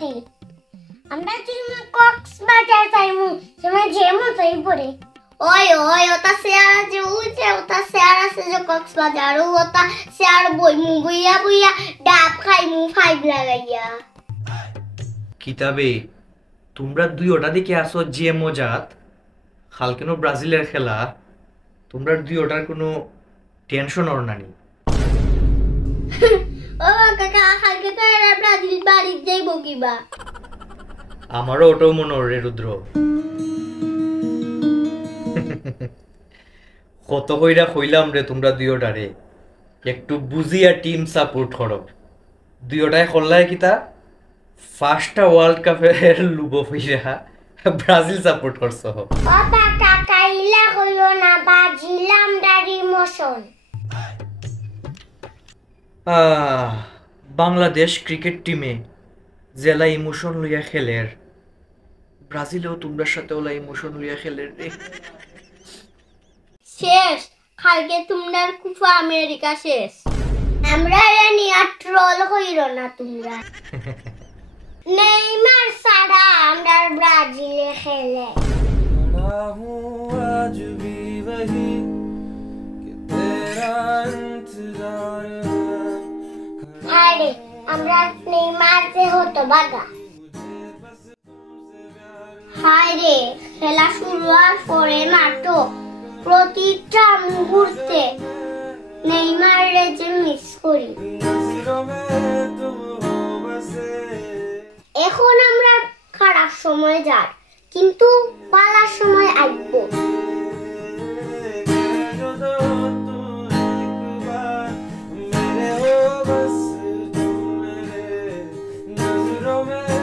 দি আমরা যেমন কক্সবাজার যাইমু সময় যেমন যাই পড়ে ওই ওই ওটা শেয়ার যে উঠে ওটা শেয়ার আছে যে কক্সবাজার ওটা শেয়ার বইমু বুইয়া বুইয়া ডাব খাইমু ফাইভ লাগাইয়া কিতাবে তোমরা দুই ওটা দেখে আসো যে মজাত কালকেনো ব্রাজিলের খেলা তোমরা দুই ওটার কোনো টেনশন ওর নানি ও কাকা কালকে তো এরা ব্রাজিল বাড়ি যাইব কিবা আমারও ওটাও মনে রে রুদ্র কত কইরা কইলাম রে তোমরা দুই ওটারে একটু বুঝিয়া টিম সাপোর্ট করো দুই ওটায় করলাই কিতা ফার্স্টটা ওয়ার্ল্ড কাপের লুবো হইরা ব্রাজিল সাপোর্ট করছো ওটা কাকা ইলা হইলো না বাজিলাম ডার ইমোশন বাংলাদেশ ক্রিকেট টিমে জেলা ইমোশন লইয়া খেলের ব্রাজিলেও তোমরা সাথে ওলা ইমোশন লইয়া খেলের রে শেষ কালকে তোমরা কুফা আমেরিকা শেষ আমরা রানি আর ট্রল হইরো না তোমরা নেইমার সারা আমরা ব্রাজিলে খেলে আরে আমরা নেইমার যে হতো বাগা হায়রে খেলা শুরু হওয়ার পরে মাত্র প্রতিটা মুহূর্তে নেইমারে যে মিস করি এখন আমরা খারাপ সময় যাই কিন্তু পালার সময় আসবো मेरे हो बस तुम मेरे नजरों में